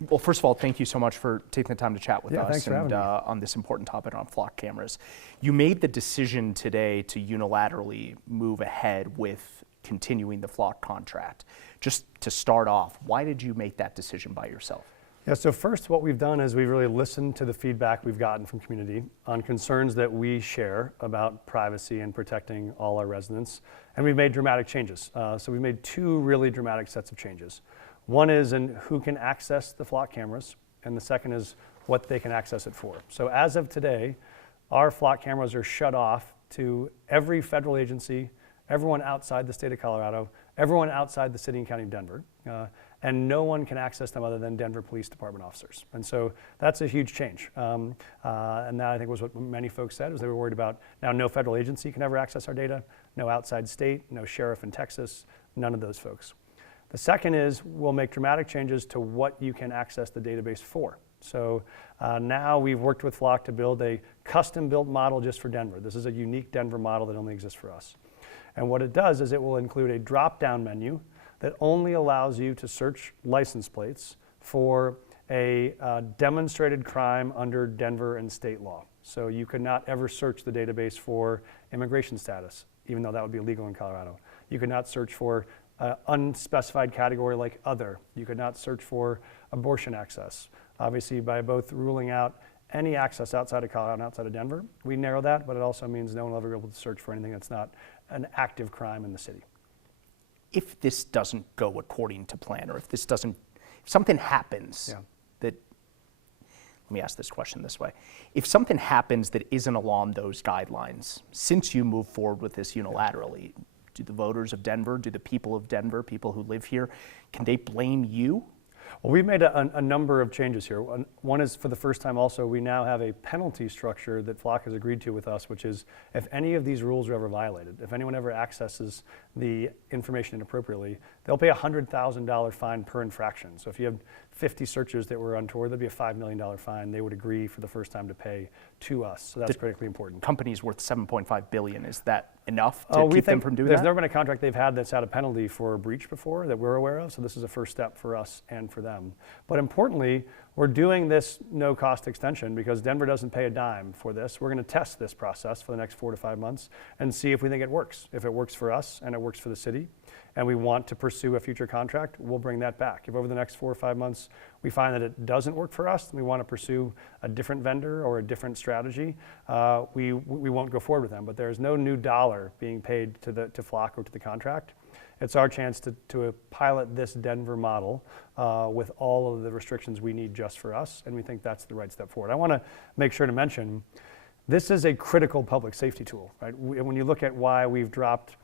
Well, first of all, thank you so much for taking the time to chat with us thanks for having me. On this important topic on flock cameras. You made the decision today to unilaterally move ahead with continuing the flock contract. Just to start off, why did you make that decision by yourself? Yeah, so first what we've done is we've really listened to the feedback we've gotten from community on concerns that we share about privacy and protecting all our residents, and we've made dramatic changes. So we've made two really dramatic sets of changes. One is in who can access the flock cameras, and the second is what they can access it for. So as of today, our flock cameras are shut off to every federal agency, everyone outside the state of Colorado, everyone outside the city and county of Denver, and no one can access them other than Denver Police Department officers. And so that's a huge change. And that I think was what many folks said, was they were worried about now no federal agency can ever access our data, no outside state, no sheriff in Texas, none of those folks. The second is we'll make dramatic changes to what you can access the database for. So now we've worked with Flock to build a custom-built model just for Denver. This is a unique Denver model that only exists for us. And what it does is it will include a drop-down menu that only allows you to search license plates for a demonstrated crime under Denver and state law. So you could not ever search the database for immigration status, even though that would be illegal in Colorado. You could not search for unspecified category like other. You could not search for abortion access. Obviously, by both ruling out any access outside of Colorado and outside of Denver, we narrow that, but it also means no one will ever be able to search for anything that's not an active crime in the city. If this doesn't go according to plan, or if something happens that, let me ask this question this way. If something happens that isn't along those guidelines, since you move forward with this unilaterally, do the voters of Denver, do the people of Denver, people who live here, can they blame you? Well, we've made a number of changes here. One is, for the first time also, we now have a penalty structure that Flock has agreed to with us, which is if any of these rules are ever violated, if anyone ever accesses the information inappropriately, they'll pay a $100,000 fine per infraction. So if you have 50 searches that were untoward, there'd be a $5 million fine they would agree for the first time to pay to us. So that's critically important. Company's worth $7.5 billion. Is that enough to keep them from doing there's that? Never been a contract they've had that's had a penalty for a breach before that we're aware of, so this is a first step for us and for them. But importantly, we're doing this no-cost extension because Denver doesn't pay a dime for this. We're going to test this process for the next 4 to 5 months and see if we think it works. If it works for us and it works for the city, and we want to pursue a future contract, we'll bring that back. If over the next 4 or 5 months we find that it doesn't work for us, and we want to pursue a different vendor or a different strategy, we won't go forward with them. But there's no new dollar being paid to Flock or to the contract. It's our chance to pilot this Denver model with all of the restrictions we need just for us, and we think that's the right step forward. I want to make sure to mention, this is a critical public safety tool, right? When you look at why we've dropped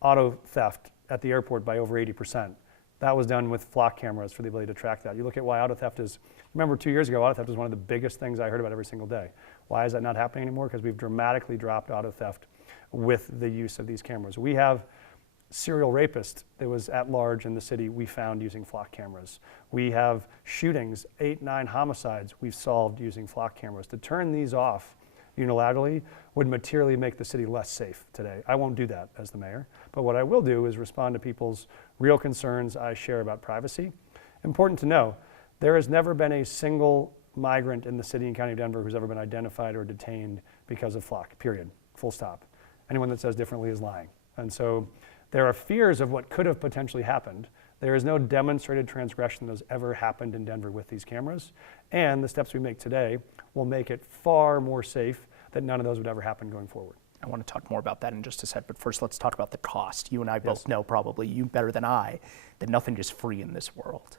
auto theft at the airport by over 80%, that was done with Flock cameras for the ability to track that. You look at why auto theft is, remember 2 years ago, auto theft was one of the biggest things I heard about every single day. Why is that not happening anymore? Because we've dramatically dropped auto theft with the use of these cameras. We have serial rapist that was at large in the city we found using Flock cameras. We have shootings, 8, 9 homicides we've solved using Flock cameras. To turn these off unilaterally would materially make the city less safe today. I won't do that as the mayor, but what I will do is respond to people's real concerns I share about privacy. Important to know, there has never been a single migrant in the city and county of Denver who's ever been identified or detained because of Flock, period, full stop. Anyone that says differently is lying. And so there are fears of what could have potentially happened. There is no demonstrated transgression that has ever happened in Denver with these cameras. And the steps we make today will make it far more safe that none of those would ever happen going forward. I want to talk more about that in just a sec, but first let's talk about the cost. You and I both know, probably you better than I, that nothing is free in this world.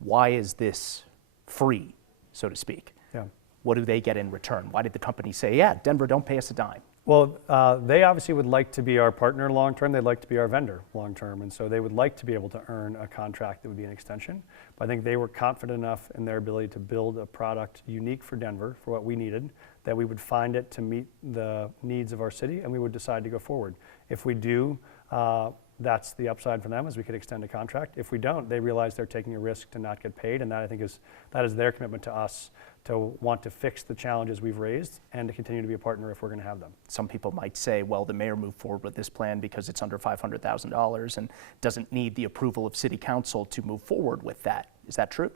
Why is this free, so to speak? Yeah. What do they get in return? Why did the company say, yeah, Denver, don't pay us a dime? Well, they obviously would like to be our partner long-term. They'd like to be our vendor long-term. And so they would like to be able to earn a contract that would be an extension. But I think they were confident enough in their ability to build a product unique for Denver, for what we needed, that we would find it to meet the needs of our city, and we would decide to go forward. If we do, that's the upside for them, is we could extend a contract. If we don't, they realize they're taking a risk to not get paid, and that I think is their commitment to us, to want to fix the challenges we've raised and to continue to be a partner if we're going to have them. Some people might say, well, the mayor moved forward with this plan because it's under $500,000 and doesn't need the approval of city council to move forward with that. Is that true?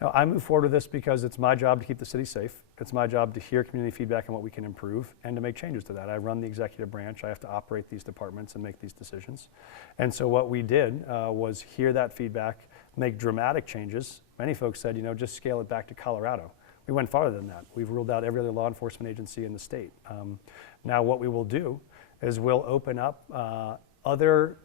No, I move forward with this because it's my job to keep the city safe. It's my job to hear community feedback on what we can improve and to make changes to that. I run the executive branch. I have to operate these departments and make these decisions. And so what we did was hear that feedback, make dramatic changes. Many folks said, just scale it back to Colorado. We went farther than that. We've ruled out every other law enforcement agency in the state. Now what we will do is we'll open up other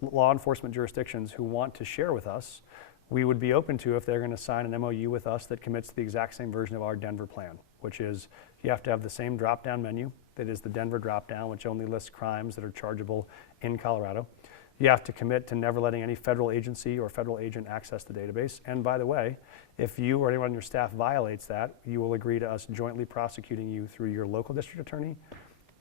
law enforcement jurisdictions who want to share with us. We would be open to if they're going to sign an MOU with us that commits to the exact same version of our Denver plan, which is you have to have the same drop-down menu that is the Denver drop-down, which only lists crimes that are chargeable in Colorado. You have to commit to never letting any federal agency or federal agent access the database. And by the way, if you or anyone on your staff violates that, you will agree to us jointly prosecuting you through your local district attorney,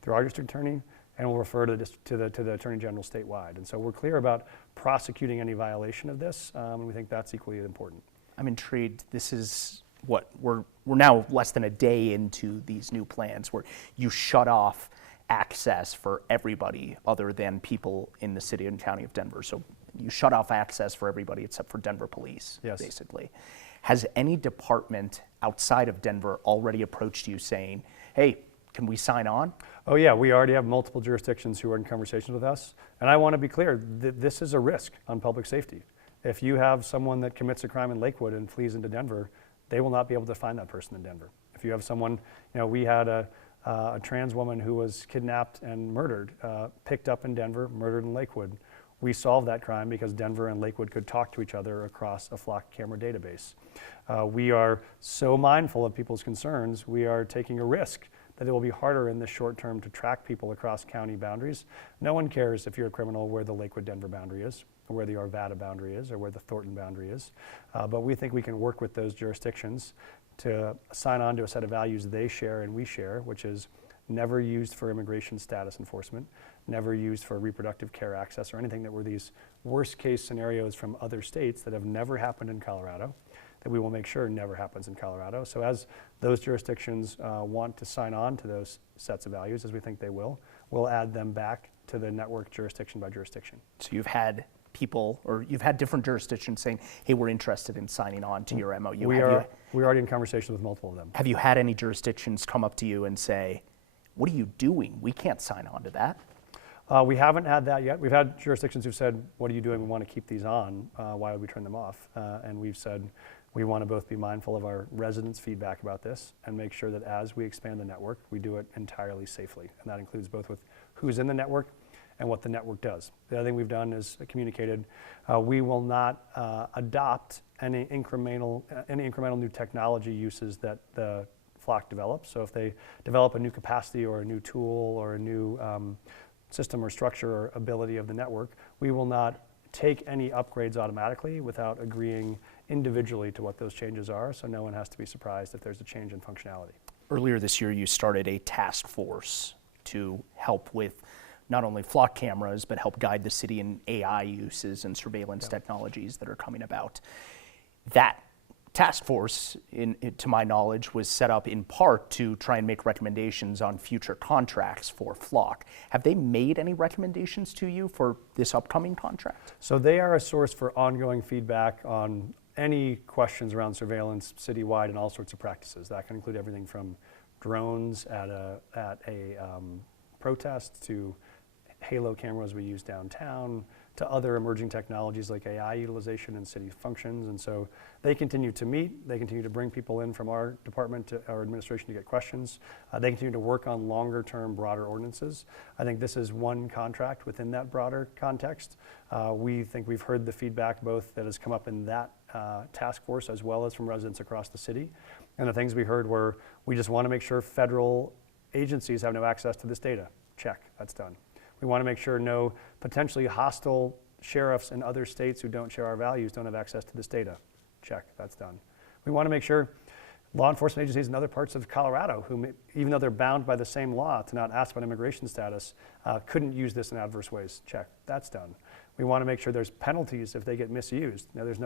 through our district attorney, and we'll refer to the Attorney General statewide. And so we're clear about prosecuting any violation of this, and we think that's equally important. I'm intrigued. This is what we're now less than a day into these new plans where you shut off access for everybody other than people in the city and county of Denver. So you shut off access for everybody except for Denver police, yes, basically. Has any department outside of Denver already approached you saying, hey, can we sign on? Oh yeah, we already have multiple jurisdictions who are in conversations with us. And I want to be clear, this is a risk on public safety. If you have someone that commits a crime in Lakewood and flees into Denver, they will not be able to find that person in Denver. If you have someone, we had a trans woman who was kidnapped and murdered, picked up in Denver, murdered in Lakewood. We solved that crime because Denver and Lakewood could talk to each other across a flock camera database. We are so mindful of people's concerns, we are taking a risk that it will be harder in the short term to track people across county boundaries. No one cares if you're a criminal where the Lakewood-Denver boundary is, or where the Arvada boundary is, or where the Thornton boundary is. But we think we can work with those jurisdictions to sign on to a set of values they share and we share, which is never used for immigration status enforcement, never used for reproductive care access, or anything that were these worst case scenarios from other states that have never happened in Colorado, that we will make sure never happens in Colorado. So as those jurisdictions want to sign on to those sets of values, as we think they will, we'll add them back to the network jurisdiction by jurisdiction. So you've had people, or you've had different jurisdictions saying, hey, we're interested in signing on to your MOU. We're already in conversation with multiple of them. Have you had any jurisdictions come up to you and say, what are you doing? We can't sign on to that. We haven't had that yet. We've had jurisdictions who've said, what are you doing? We want to keep these on. Why would we turn them off? And we've said, we want to both be mindful of our residents' feedback about this and make sure that as we expand the network, we do it entirely safely. And that includes both with who's in the network and what the network does. The other thing we've done is communicated, we will not adopt any incremental new technology uses that the flock develops. So if they develop a new capacity or a new tool or a new system or structure or ability of the network, we will not take any upgrades automatically without agreeing individually to what those changes are, so no one has to be surprised if there's a change in functionality. Earlier this year, you started a task force to help with not only flock cameras, but help guide the city in AI uses and surveillance technologies that are coming about. That task force, to my knowledge, was set up in part to try and make recommendations on future contracts for flock. Have they made any recommendations to you for this upcoming contract? So they are a source for ongoing feedback on any questions around surveillance citywide and all sorts of practices. That can include everything from drones at a protest to halo cameras we use downtown to other emerging technologies like AI utilization in city functions. And so they continue to meet, they continue to bring people in from our department to our administration to get questions. They continue to work on longer term, broader ordinances. I think this is one contract within that broader context. We think we've heard the feedback both that has come up in that task force as well as from residents across the city. And the things we heard were, we just want to make sure federal agencies have no access to this data. Check, that's done. We want to make sure no potentially hostile sheriffs in other states who don't share our values don't have access to this data. Check, that's done. We want to make sure law enforcement agencies in other parts of Colorado, who even though they're bound by the same law to not ask about immigration status, couldn't use this in adverse ways. Check, that's done. We want to make sure there's penalties if they get misused. Now there's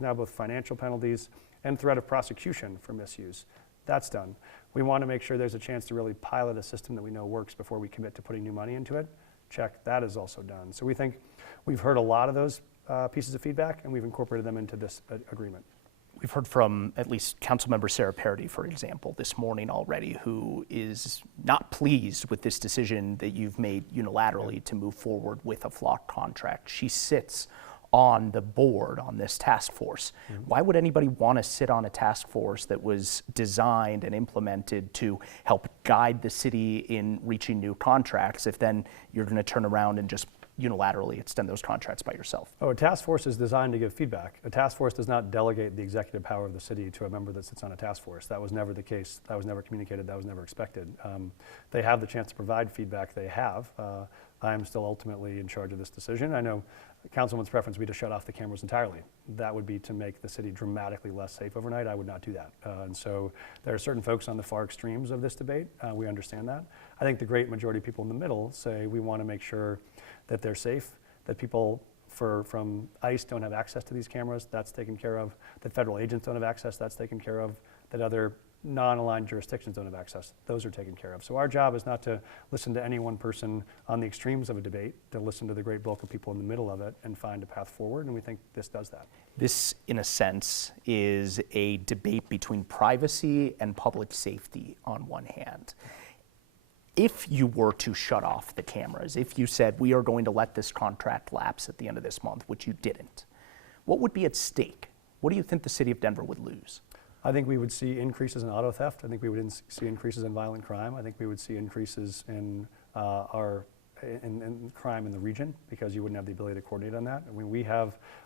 now both financial penalties and threat of prosecution for misuse. That's done. We want to make sure there's a chance to really pilot a system that we know works before we commit to putting new money into it. Check, that is also done. So we think we've heard a lot of those pieces of feedback and we've incorporated them into this agreement. We've heard from at least Councilmember Sarah Parody, for example, this morning already, who is not pleased with this decision that you've made unilaterally to move forward with a flock contract. She sits on the board on this task force. Why would anybody want to sit on a task force that was designed and implemented to help guide the city in reaching new contracts if then you're going to turn around and just unilaterally extend those contracts by yourself? Oh, a task force is designed to give feedback. A task force does not delegate the executive power of the city to a member that sits on a task force. That was never the case. That was never communicated. That was never expected. They have the chance to provide feedback. They have. I am still ultimately in charge of this decision. I know Councilman's preference would be to shut off the cameras entirely. That would be to make the city dramatically less safe overnight. I would not do that. And so there are certain folks on the far extremes of this debate. We understand that. I think the great majority of people in the middle say we want to make sure that they're safe, that people from ICE don't have access to these cameras, that's taken care of, that federal agents don't have access, that's taken care of, that other non-aligned jurisdictions don't have access, those are taken care of. So our job is not to listen to any one person on the extremes of a debate, to listen to the great bulk of people in the middle of it and find a path forward, and we think this does that. This, in a sense, is a debate between privacy and public safety on one hand. If you were to shut off the cameras, if you said we are going to let this contract lapse at the end of this month, which you didn't, what would be at stake? What do you think the city of Denver would lose? I think we would see increases in auto theft. I think we would see increases in violent crime. I think we would see increases in in crime in the region because you wouldn't have the ability to coordinate on that. I mean,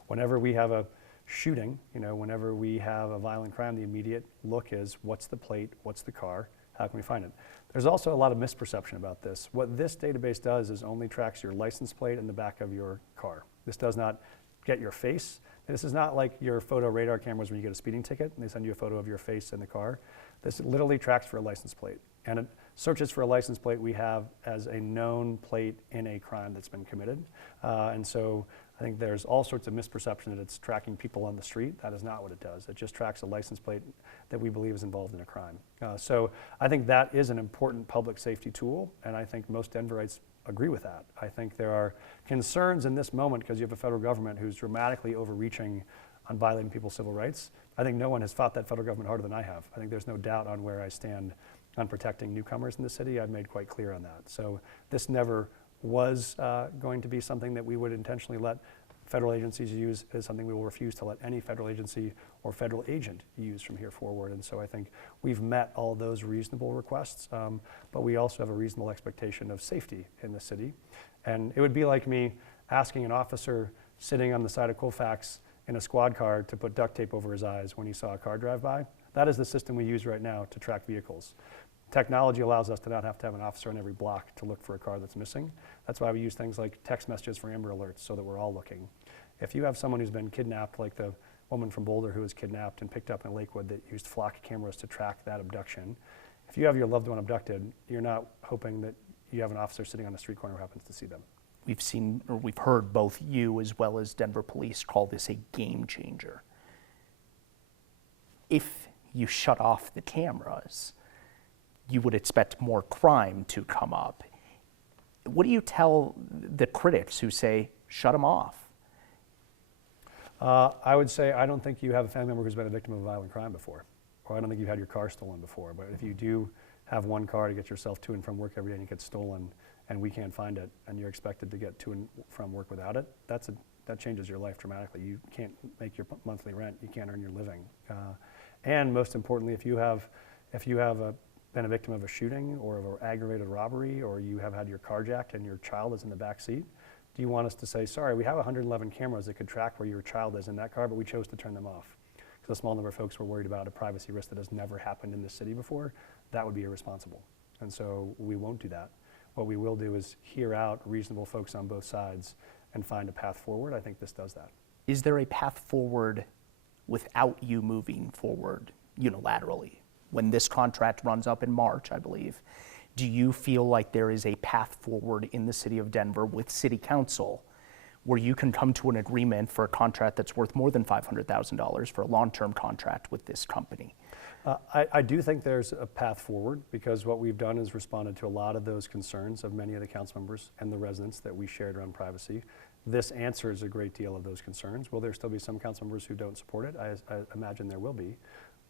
whenever we have a shooting, whenever we have a violent crime, the immediate look is what's the plate, what's the car, how can we find it? There's also a lot of misperception about this. What this database does is only tracks your license plate and the back of your car. This does not get your face. This is not like your photo radar cameras when you get a speeding ticket and they send you a photo of your face in the car. This literally tracks for a license plate. And it searches for a license plate we have as a known plate in a crime that's been committed. And so I think there's all sorts of misperception that it's tracking people on the street. That is not what it does. It just tracks a license plate that we believe is involved in a crime. So I think that is an important public safety tool, and I think most Denverites agree with that. I think there are concerns in this moment because you have a federal government who's dramatically overreaching on violating people's civil rights. I think no one has fought that federal government harder than I have. I think there's no doubt on where I stand on protecting newcomers in the city. I've made quite clear on that. So this never was going to be something that we would intentionally let federal agencies use. Is something we will refuse to let any federal agency or federal agent use from here forward. And so I think we've met all those reasonable requests, but we also have a reasonable expectation of safety in the city. And it would be like me asking an officer sitting on the side of Colfax in a squad car to put duct tape over his eyes when he saw a car drive by. That is the system we use right now to track vehicles. Technology allows us to not have to have an officer on every block to look for a car that's missing. That's why we use things like text messages for Amber Alerts so that we're all looking. If you have someone who's been kidnapped, like the woman from Boulder who was kidnapped and picked up in Lakewood that used flock cameras to track that abduction, if you have your loved one abducted, you're not hoping that you have an officer sitting on a street corner who happens to see them. We've seen, or we've heard both you as well as Denver police call this a game changer. If you shut off the cameras, you would expect more crime to come up. What do you tell the critics who say, shut them off? I would say I don't think you have a family member who's been a victim of a violent crime before, or I don't think you've had your car stolen before. But if you do have one car to get yourself to and from work every day and it gets stolen and we can't find it and you're expected to get to and from work without it, that changes your life dramatically. You can't make your monthly rent, you can't earn your living. And most importantly, if you have been a victim of a shooting or of an aggravated robbery, or you have had your car jacked and your child is in the back seat, do you want us to say, sorry, we have 111 cameras that could track where your child is in that car, but we chose to turn them off because a small number of folks were worried about a privacy risk that has never happened in this city before? That would be irresponsible. And so we won't do that. What we will do is hear out reasonable folks on both sides and find a path forward. I think this does that. Is there a path forward without you moving forward unilaterally? When this contract runs up in March, I believe, do you feel like there is a path forward in the city of Denver with city council where you can come to an agreement for a contract that's worth more than $500,000 for a long-term contract with this company? I do think there's a path forward because what we've done is responded to a lot of those concerns of many of the council members and the residents that we shared around privacy. this answers a great deal of those concerns. Will there still be some council members who don't support it? I imagine there will be.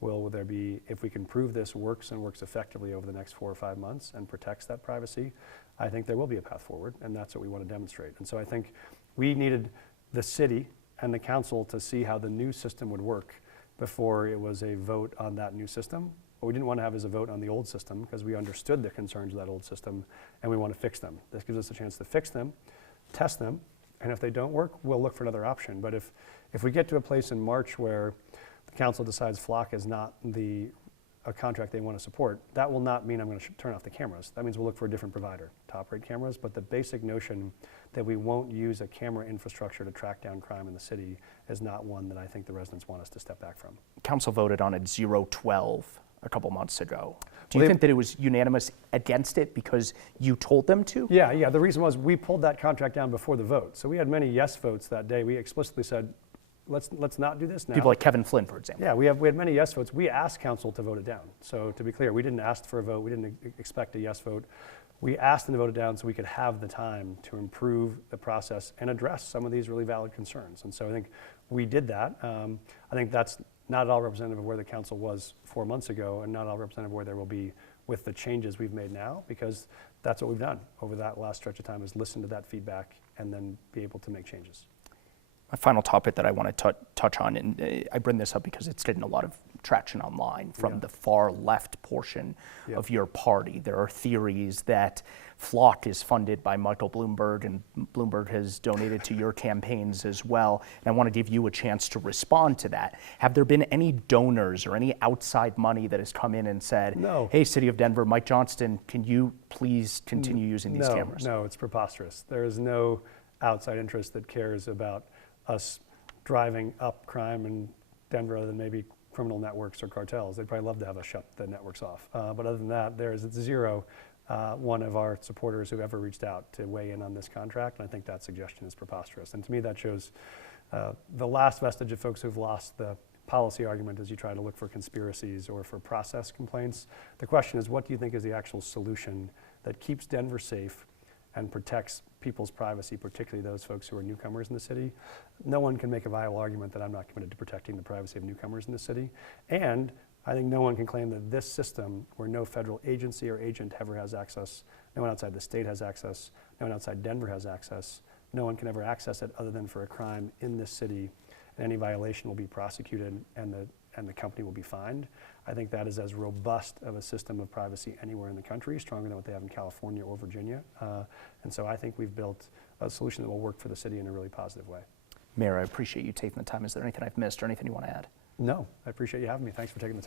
Will there be, if we can prove this works and works effectively over the next 4 or 5 months and protects that privacy, I think there will be a path forward, and that's what we want to demonstrate. And so I think we needed the city and the council to see how the new system would work before it was a vote on that new system. What we didn't want to have is a vote on the old system, because we understood the concerns of that old system and we want to fix them. This gives us a chance to fix them, test them, and if they don't work, we'll look for another option. But if we get to a place in March where the council decides Flock is not a contract they want to support, that will not mean I'm going to turn off the cameras. That means we'll look for a different provider to operate cameras. But the basic notion that we won't use a camera infrastructure to track down crime in the city is not one that I think the residents want us to step back from. Council voted on it 0-12 a couple months ago. Do you think that it was unanimous against it because you told them to? Yeah. The reason was we pulled that contract down before the vote. So we had many yes votes that day. We explicitly said, let's not do this now. People like Kevin Flynn, for example. Yeah, we had many yes votes. We asked council to vote it down. So to be clear, we didn't ask for a vote. We didn't expect a yes vote. We asked them to vote it down so we could have the time to improve the process and address some of these really valid concerns. And so I think we did that. I think that's not at all representative of where the council was 4 months ago, and not at all representative of where there will be with the changes we've made now, because that's what we've done over that last stretch of time, is listen to that feedback and then be able to make changes. My final topic that I want to touch on, and I bring this up because it's getting a lot of traction online from the far left portion of your party. There are theories that Flock is funded by Michael Bloomberg, and Bloomberg has donated to your campaigns as well. And I want to give you a chance to respond to that. Have there been any donors or any outside money that has come in and said, no, hey, City of Denver, Mike Johnston, can you please continue using these cameras? No, it's preposterous. There is no outside interest that cares about us driving up crime in Denver other than maybe criminal networks or cartels. They'd probably love to have us shut the networks off. But other than that, there is zero one of our supporters who ever reached out to weigh in on this contract, and I think that suggestion is preposterous. And to me, that shows the last vestige of folks who've lost the policy argument as you try to look for conspiracies or for process complaints. The question is, what do you think is the actual solution that keeps Denver safe and protects people's privacy, particularly those folks who are newcomers in the city? No one can make a viable argument that I'm not committed to protecting the privacy of newcomers in the city. And I think no one can claim that this system, where no federal agency or agent ever has access, no one outside the state has access, no one outside Denver has access, no one can ever access it other than for a crime in this city, and any violation will be prosecuted and the company will be fined. I think that is as robust of a system of privacy anywhere in the country, stronger than what they have in California or Virginia. And so I think we've built a solution that will work for the city in a really positive way. Mayor, I appreciate you taking the time. Is there anything I've missed or anything you want to add? No, I appreciate you having me. Thanks for taking the time.